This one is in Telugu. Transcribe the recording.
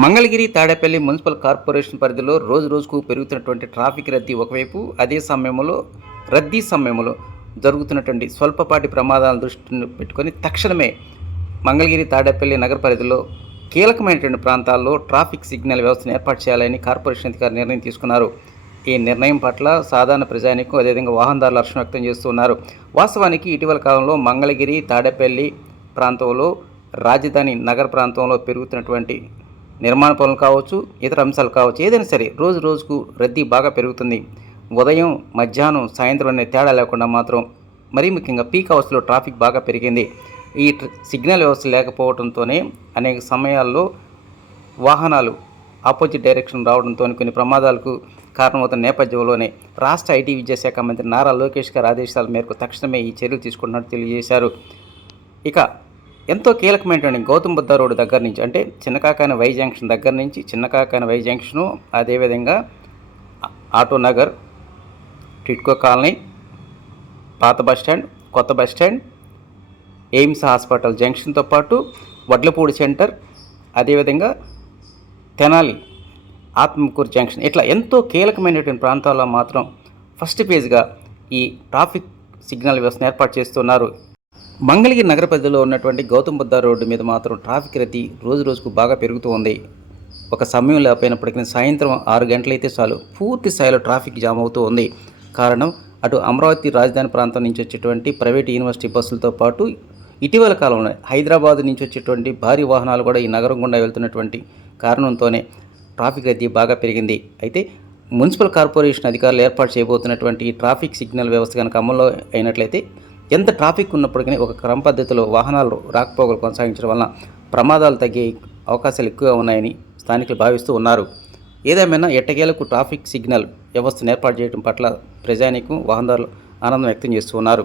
మంగళగిరి తాడేపల్లి మున్సిపల్ కార్పొరేషన్ పరిధిలో రోజు రోజుకు పెరుగుతున్నటువంటి ట్రాఫిక్ రద్దీ ఒకవైపు అదే సమయంలో రద్దీ సమయంలో జరుగుతున్నటువంటి స్వల్పపాటి ప్రమాదాలను దృష్టిని పెట్టుకొని తక్షణమే మంగళగిరి తాడేపల్లి నగర పరిధిలో కీలకమైనటువంటి ప్రాంతాల్లో ట్రాఫిక్ సిగ్నల్ వ్యవస్థను ఏర్పాటు చేయాలని కార్పొరేషన్ అధికారులు నిర్ణయం తీసుకున్నారు. ఈ నిర్ణయం పట్ల సాధారణ ప్రజానికం అదేవిధంగా వాహనదారులు హర్షం వ్యక్తం చేస్తున్నారు వాస్తవానికి ఇటీవల కాలంలో మంగళగిరి తాడేపల్లి ప్రాంతంలో రాజధాని నగర ప్రాంతంలో పెరుగుతున్నటువంటి నిర్మాణ పనులు కావచ్చు ఇతర అంశాలు కావచ్చు ఏదైనా సరే రోజు రోజుకు రద్దీ బాగా పెరుగుతుంది. ఉదయం మధ్యాహ్నం సాయంత్రం అనే తేడా లేకుండా మాత్రం మరీ ముఖ్యంగా పీక్ అవర్స్లో ట్రాఫిక్ బాగా పెరిగింది. ఈ సిగ్నల్ వ్యవస్థ లేకపోవడంతోనే అనేక సమయాల్లో వాహనాలు ఆపోజిట్ డైరెక్షన్ రావడంతో కొన్ని ప్రమాదాలకు కారణమవుతున్న నేపథ్యంలోనే రాష్ట్ర ఐటీ విద్యాశాఖ మంత్రి నారా లోకేష్ గారి ఆదేశాల మేరకు తక్షణమే ఈ చర్యలు తీసుకుంటున్నట్టు తెలియజేశారు. ఇక ఎంతో కీలకమైనటువంటి గౌతమ్ బుద్ధ రోడ్డు దగ్గర నుంచి అంటే చిన్నకాకాని వై జంక్షన్ దగ్గర నుంచి చిన్నకాకాని వై జంక్షను అదేవిధంగా ఆటో నగర్ టిట్కో కాలనీ పాత బస్టాండ్ కొత్త బస్ స్టాండ్ ఎయిమ్స్ హాస్పిటల్ జంక్షన్తో పాటు వడ్లపూడి సెంటర్ అదేవిధంగా తెనాలి ఆత్మకూరు జంక్షన్. ఇట్లా ఎంతో కీలకమైనటువంటి ప్రాంతాల్లో మాత్రం ఫస్ట్ పేజ్గా ఈ ట్రాఫిక్ సిగ్నల్ వ్యవస్థను ఏర్పాటు చేస్తున్నారు మంగళగిరి నగర పరిధిలో ఉన్నటువంటి గౌతమ్ బుద్ధ రోడ్డు మీద మాత్రం ట్రాఫిక్ రద్దీ రోజు రోజుకు బాగా పెరుగుతూ ఉంది. ఒక సమయం లేకపోయినప్పటికీ సాయంత్రం ఆరు గంటలైతే చాలు పూర్తి స్థాయిలో ట్రాఫిక్ జామ్ అవుతూ ఉంది. కారణం అటు అమరావతి రాజధాని ప్రాంతం నుంచి వచ్చేటువంటి ప్రైవేట్ యూనివర్సిటీ బస్సులతో పాటు ఇటీవల కాలంలో హైదరాబాద్ నుంచి వచ్చేటువంటి భారీ వాహనాలు కూడా ఈ నగరం గుండా వెళ్తున్నటువంటి కారణంతోనే ట్రాఫిక్ రద్దీ బాగా పెరిగింది. అయితే మున్సిపల్ కార్పొరేషన్ అధికారులు ఏర్పాటు చేయబోతున్నటువంటి ట్రాఫిక్ సిగ్నల్ వ్యవస్థ కనుక అమల్లో అయినట్లయితే ఎంత ట్రాఫిక్ ఉన్నప్పటికీ ఒక క్రమ పద్ధతిలో వాహనాలు రాకపోకలు కొనసాగించడం వలన ప్రమాదాలు తగ్గే అవకాశాలు ఎక్కువగా ఉన్నాయని స్థానికులు భావిస్తూ ఉన్నారు. ఏదేమైనా ఎట్టకేలకు ట్రాఫిక్ సిగ్నల్ వ్యవస్థను ఏర్పాటు చేయడం పట్ల ప్రజానికం వాహనదారులు ఆనందం వ్యక్తం చేస్తూ ఉన్నారు.